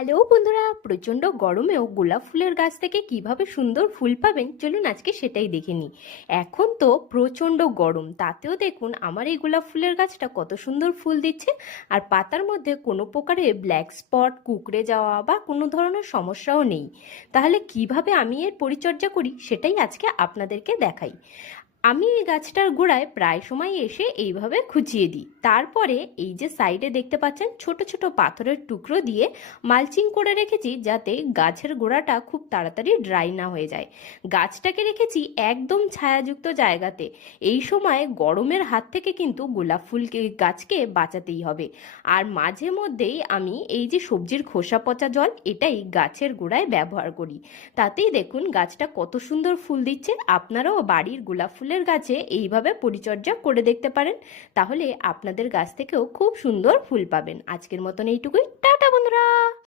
Hello বন্ধুরা, প্রচণ্ড গরমেও গোলাপ ফুলের গাছ থেকে কিভাবে সুন্দর ফুল পাবেন চলুন আজকে সেটাই দেখে নিই। এখন তো প্রচণ্ড গরম, তাতেও দেখুন আমার এই গোলাপ ফুলের গাছটা কত সুন্দর ফুল দিচ্ছে। আর পাতার মধ্যে কোনো প্রকারের ব্ল্যাক স্পট, কুঁকড়ে যাওয়া বা কোনো ধরনের সমস্যাও নেই। তাহলে কিভাবে আমি এর পরিচর্যা করি সেটাই আজকে আপনাদেরকে দেখাই। আমি এই গাছটার গোড়ায় প্রায় সময় এসে এইভাবে খুঁচিয়ে দিই। তারপরে এই যে সাইডে দেখতে পাচ্ছেন ছোট ছোট পাথরের টুকরো দিয়ে মালচিং করে রেখেছি, যাতে গাছের গোড়াটা খুব তাড়াতাড়ি ড্রাই না হয়ে যায়। গাছটাকে রেখেছি একদম ছায়াযুক্ত জায়গাতে। এই সময় গরমের হাত থেকে কিন্তু গোলাপ ফুলকে গাছকে বাঁচাতেই হবে। আর মাঝে মধ্যেই আমি এই যে সবজির খোসা পচা জল, এটাই গাছের গোড়ায় ব্যবহার করি। তাতেই দেখুন গাছটা কত সুন্দর ফুল দিচ্ছে। আপনারাও বাড়ির গোলাপ ফুলের গাছে এইভাবে পরিচর্যা করে দেখতে পারেন, তাহলে আপনাদের গাছ থেকেও খুব সুন্দর ফুল পাবেন। আজকের মতন এইটুকুই, টাটা বন্ধুরা।